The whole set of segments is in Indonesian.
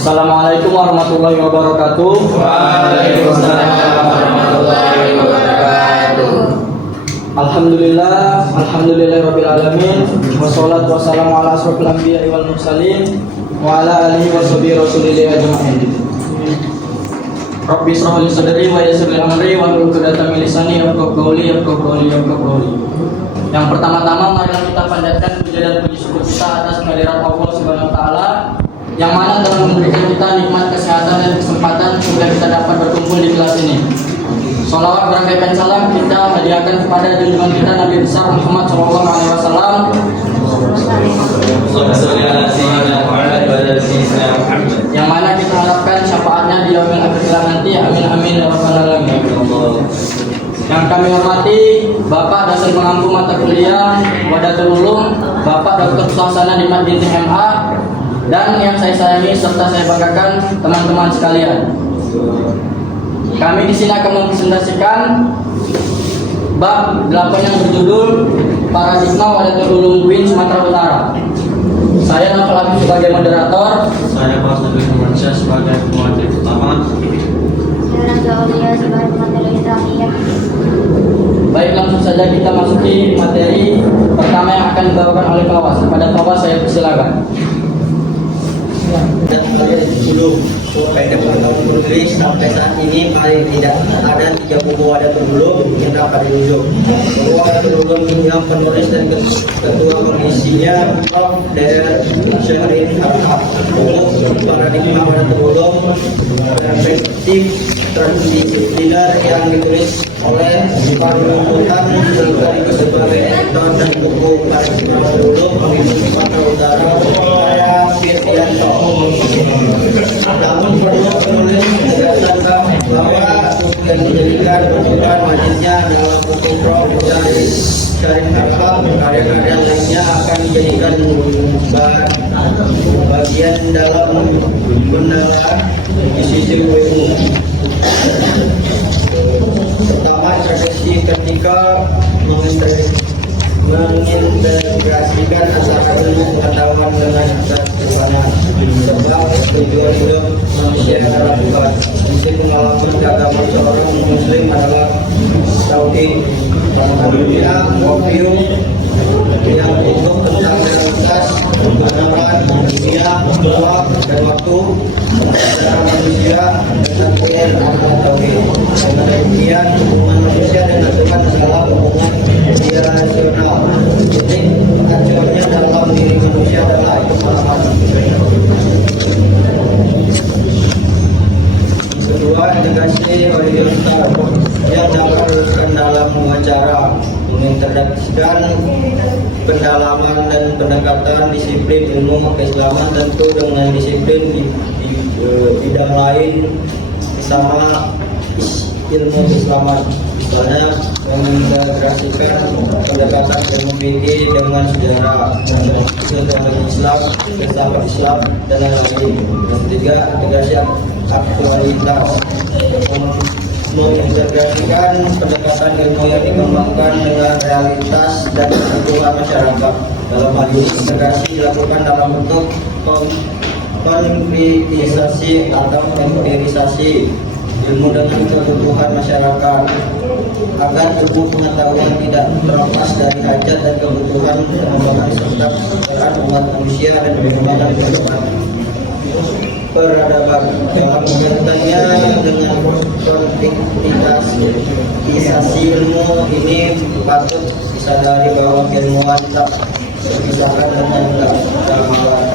Assalamualaikum warahmatullahi wabarakatuh. Waalaikumsalam warahmatullahi wabarakatuh. Alhamdulillahirabbil alamin. Wassalatu wassalamu ala asrofil anbiya'i wal mursalin wa ala alihi washabihi rasulillah ajma'in. Rabbi shrah li sadri wa yassir li amri wahlul 'uqdatam min lisani yafqahu qawli. Yang pertama-tama marilah kita panjatkan puja dan puji syukur kita atas kehadirat Allah Subhanahu wa taala yang mana telah memberikan kita nikmat kesehatan dan kesempatan sehingga kita dapat berkumpul di kelas ini. Salawat berangkaikan salam kita hadiahkan kepada junjungan kita Nabi besar Muhammad SAW yang mana kita harapkan syafaatnya di yaumil akhir nanti. Amin amin ya rabbal alamin. Yang kami hormati Bapak dosen pengampu mata kuliah Wadatul Ulum, Bapak Dr. Suasana di Madinah MA, dan yang saya sayangi serta saya banggakan teman-teman sekalian. Kami di sini akan mempresentasikan bab 8 yang berjudul Paradigma Wadatul Ulum UIN Sumatera Utara. Saya Novel Habib sebagai moderator. Saya Pak Nabi Firmansyah sebagai pemateri utama. Saya Aulia sebagai materi terakhir. Baik, langsung saja kita masuki materi pertama yang akan dibawakan oleh Fawas. Kepada Fawas saya persilakan. Dulu sampai depan tahun tulis sampai saat ini paling tidak ada 3 buku Wadatul Ulum yang dapat dirujuk. Buku Wadatul Ulum yang penulis dan ketua komisinya Prof. Dr. Syahrin Arhab. Buku Paradigma Wadatul Ulum perspektif transdisipliner yang ditulis oleh Farul Hutan sekaligus sebagai editor dan buku Paradigma Wadatul Ulum Sumatera Utara saya Firdianto. Namun perlu penulis menegaskan bahwa yang dijadikan rujukan wajibnya dalam buku Prof. Syarif Arhab, karya-karya lainnya akan dijadikan bagian dalam penelitian di sisi UIN. Pertama, tradisi ketika mengintegrasikan antara ilmu pengetahuan dengan kesehatan, sebab tujuan hidup manusia adalah bukan sisi pengalaman agama seorang muslim adalah tauhid. Dunia overview yang untuk tentang realitas kebenaran dunia, ruang dan waktu antara manusia dengan Tuhan adalah tauhid. Dengan demikian hubungan manusia dengan Tuhan adalah hubungan irasional. Jadi acuannya dalam diri manusia adalah kepalahan. Kedua, integrasi horizontal yang dilakukan dalam wawancara mengintegrasikan pendalaman dan pendekatan disiplin ilmu keislaman tentu dengan disiplin di bidang lain bersama ilmu keislaman. Misalnya mengintegrasikan pendekatan ilmu fikih dengan sejarah, dengan Islam, filsafat Islam dan lain-lain. Yang ketiga, integrasi aktualitas, mengintegrasikan pendekatan ilmu yang dikembangkan dengan realitas dan kebutuhan masyarakat. Dalam hal ini integrasi dilakukan dalam bentuk konkretisasi atau empirisasi ilmu dengan kebutuhan masyarakat agar ilmu pengetahuan tidak terlepas dari hajat dan kebutuhan pengembangan serta peran umat manusia dan bagaimana peradaban. Dalam kaitannya dengan konkretisasi ilmu ini patut disadari bahwa ilmuwan tak terpisahkan dengan keamalan.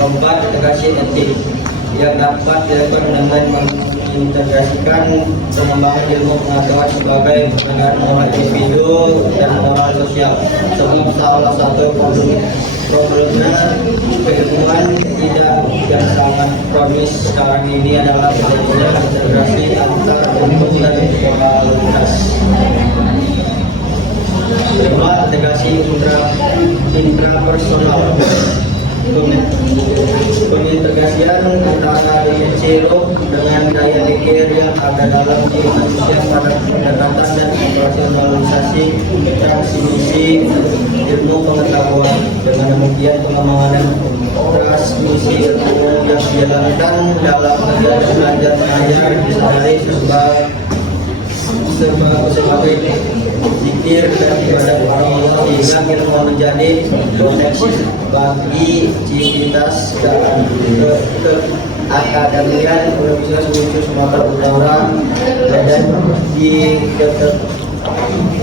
Keempat, integrasi etik yang dapat dilakukan dengan mengintegrasikan pengembangan ilmu pengetahuan sebagai pengembangan moral individu dan moral sosial. Sebab salah satu problemnya keilmuan tidak dan sangat kronis sekarang ini adalah adanya integrasi antar ilmu dan moralitas. Kedua, integrasi intrapersonal. Pengintegrasian antara dialog dengan daya pikir yang ada dalam diri manusia pada pendekatan dan operasionalisasi transmisi ilmu pengetahuan. Dengan demikian pengembangan transmisi dijalankan dalam kegiatan belajar mengajar disadari sebagai zikir dan ibadah kepada Allah, sehingga ilmu menjadi proteksi bagi civitas dan keakademian Universitas Unjuk Sumatera Utara dan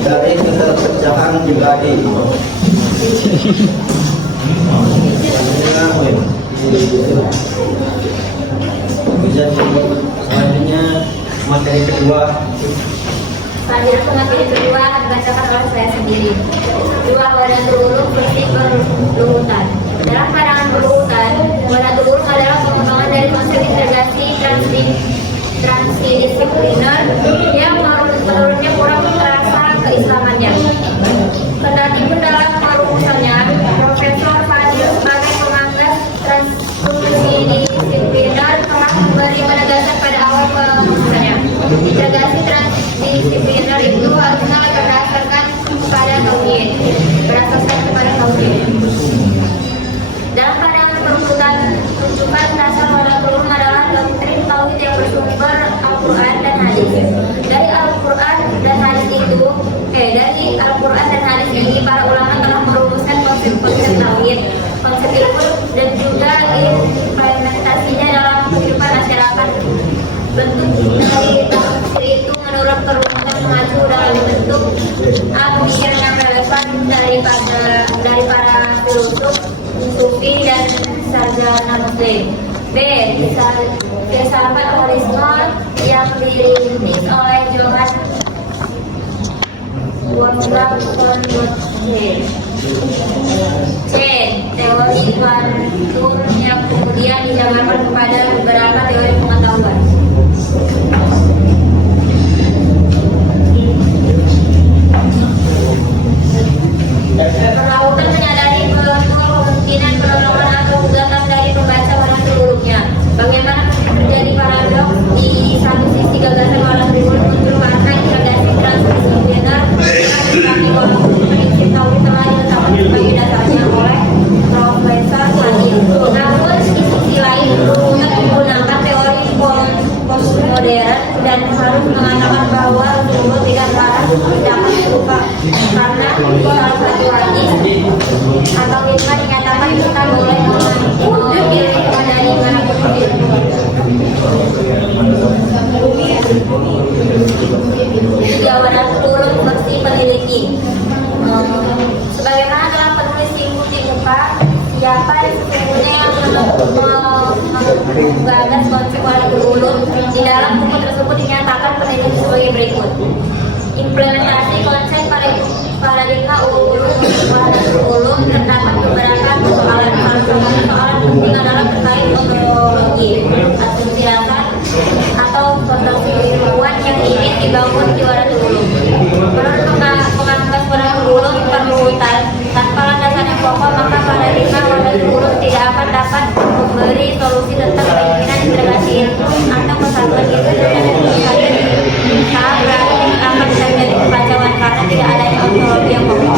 dari keterpecahan pribadi. Selanjutnya materi kedua. Selanjutnya materi kedua dibacakan oleh saya sendiri. Dua wadatul ulum bersih berurutan. Dalam pandangan berurutan, wadatul ulum adalah pengembangan dari konsep integrasi transdisipliner yang menurutnya kurang terasa keislamannya. Kendati pun dalam perumusannya, Profesor Fadil sebagai pengangkat transdisipliner telah memberi penegasan pada awal perumusannya. Integrasi transdisipliner itu harusnya berdasarkan kepada tauhid. Dalam pandangan peruntukan dasar wadatul ulum adalah doktrin tauhid yang bersumber Al-Quran dan hadis. Dari Al-Quran dan hadis ini para ulama telah merumuskan konsep-konsep tauhid, konsep ilmu dan juga implementasinya dalam kehidupan masyarakat. Bentuk dari tafsir itu menurut perumusan mengacu dalam bentuk A. Pemikiran yang relevan dari para filosof, sufi dan sarjana muslim. B. Filsafat holisme yang dirintis oleh Johann Wolfgang von Goethe. C. Teori kuantum yang kemudian dijabarkan kepada beberapa teori pengetahuan. Perlautan menyadari kemungkinan penolakan atau gugatan dari pembaca wadatul ulumnya. Bagaimana terjadi paradoks di satu sisi gagasan wadatul ulum muncul karena integrasi transdisipliner prinsip tauhid telah ditetapkan sebagai dasarnya oleh Profesor Fadil. Namun di sisi lain untuk menggunakan teori postmodern dan harus mengatakan bahwa ulum tidak dapat berupa karena salah satu hadis atau hikmah dinyatakan kita boleh mengambil hikmah dari manapun. Tiga wadatul ulum mesti memiliki sebagaimana dalam penulis di muka siapa sesungguhnya yang menggagas konsep wadatul ulum. Di dalam buku tersebut dinyatakan penelitian sebagai berikut. Implementasi konsep paradigma wadatul ulum terdapat beberapa persoalan. Persoalan penting adalah terkait metodologi, asumsi dasar atau konstruksi ilmuwan yang ingin dibangun di wadatul ulum. Menurut pengangkat wadatul ulum perurutan, tanpa landasan yang pokok maka paradigma wadatul ulum tidak akan dapat memberi solusi tentang keinginan integrasi ilmu atau kesatuan ilmu saja berarti akan terjadi kekacauan karena tidak adanya ontologi yang pokok.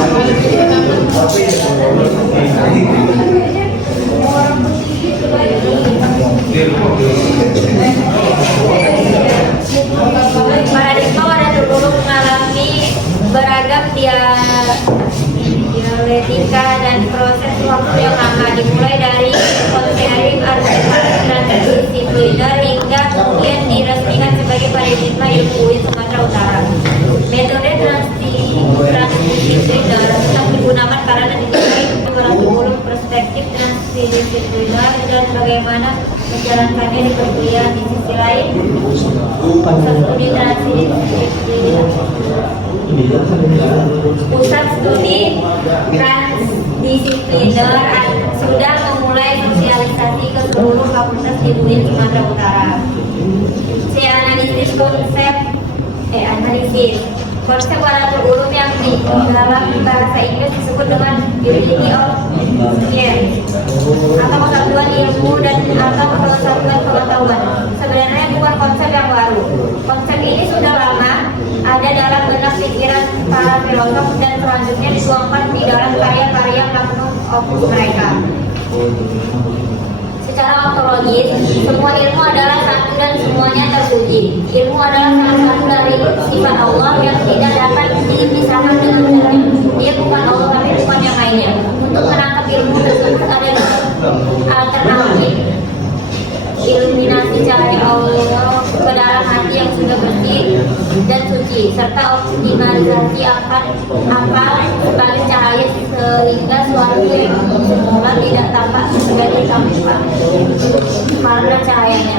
Paradigma wadatul ulum mengalami beragam dialektika dan proses waktu yang lama, dimulai dari konseling arsitek transdisipliner hingga kemudian diresmikan sebagai paradigma ilmu UIN Sumatera Utara. Metode transdisipliner tetap digunakan karena dinilai wadatul ulum perspektif transdisipliner dan bagaimana menjalankannya di perkuliahan. Di sisi lain, pusat studi transdisipliner sudah memulai sosialisasi ke seluruh fakultas di UIN Sumatera Utara. Analisis konsep wadatul ulum yang di dalam bahasa Inggris disebut dengan unity of knowledge atau kesatuan ilmu dan atau kesatuan pengetahuan. Sebenarnya bukan konsep yang baru. Konsep ini sudah lama ada dalam benak pikiran para filosof dan selanjutnya dituangkan di dalam karya-karya magnum opus mereka. Secara ontologis, semua ilmu adalah satu dan semuanya terpuji. Ilmu adalah salah satu dari sifat Allah yang tidak dapat dipisahkan dengan caranya. Dia bukan Allah tapi bukan yang lainnya. Untuk menangkap ilmu tersebut ada alternatif iluminasi cahaya Allah ke dalam hati yang sudah bersih dan suci, serta optimalisasi akal sebagai cahaya sehingga suatu yang semula tidak tampak sebagai tampak karena cahayanya.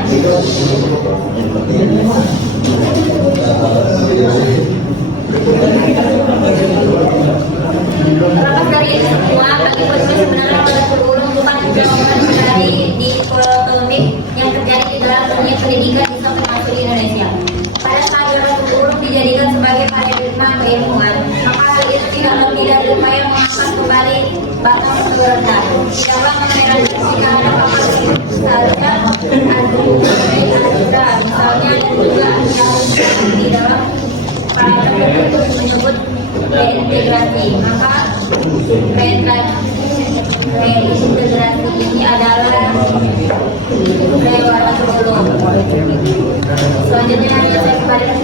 Terlepas dari itu semua, bagi penulis sebenarnya Wadatul Ulum bukan jawaban dari dikotomik yang terjadi di dalam dunia pendidikan Islam termasuk di Indonesia. Pada saat Wadatul Ulum dijadikan sebagai paradigma keilmuan, maka hal itu tidak lebih dari upaya mengangkat kembali batas kerendah. Tidaklah merealisasikan ada apa seharusnya ada misalnya dan juga yang di dalam paradigma tersebut menyebut reintegrasi. Maka reintegrasi ini adalah Wadatul Ulum. Selanjutnya saya kembali ke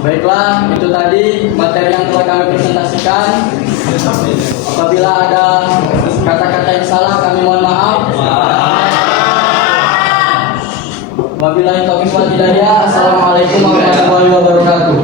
Baiklah, itu tadi materi yang telah kami presentasikan. Apabila ada kata-kata yang salah, kami mohon maaf. Wabillahi taufiq wal hidayah. Assalamualaikum warahmatullahi wabarakatuh.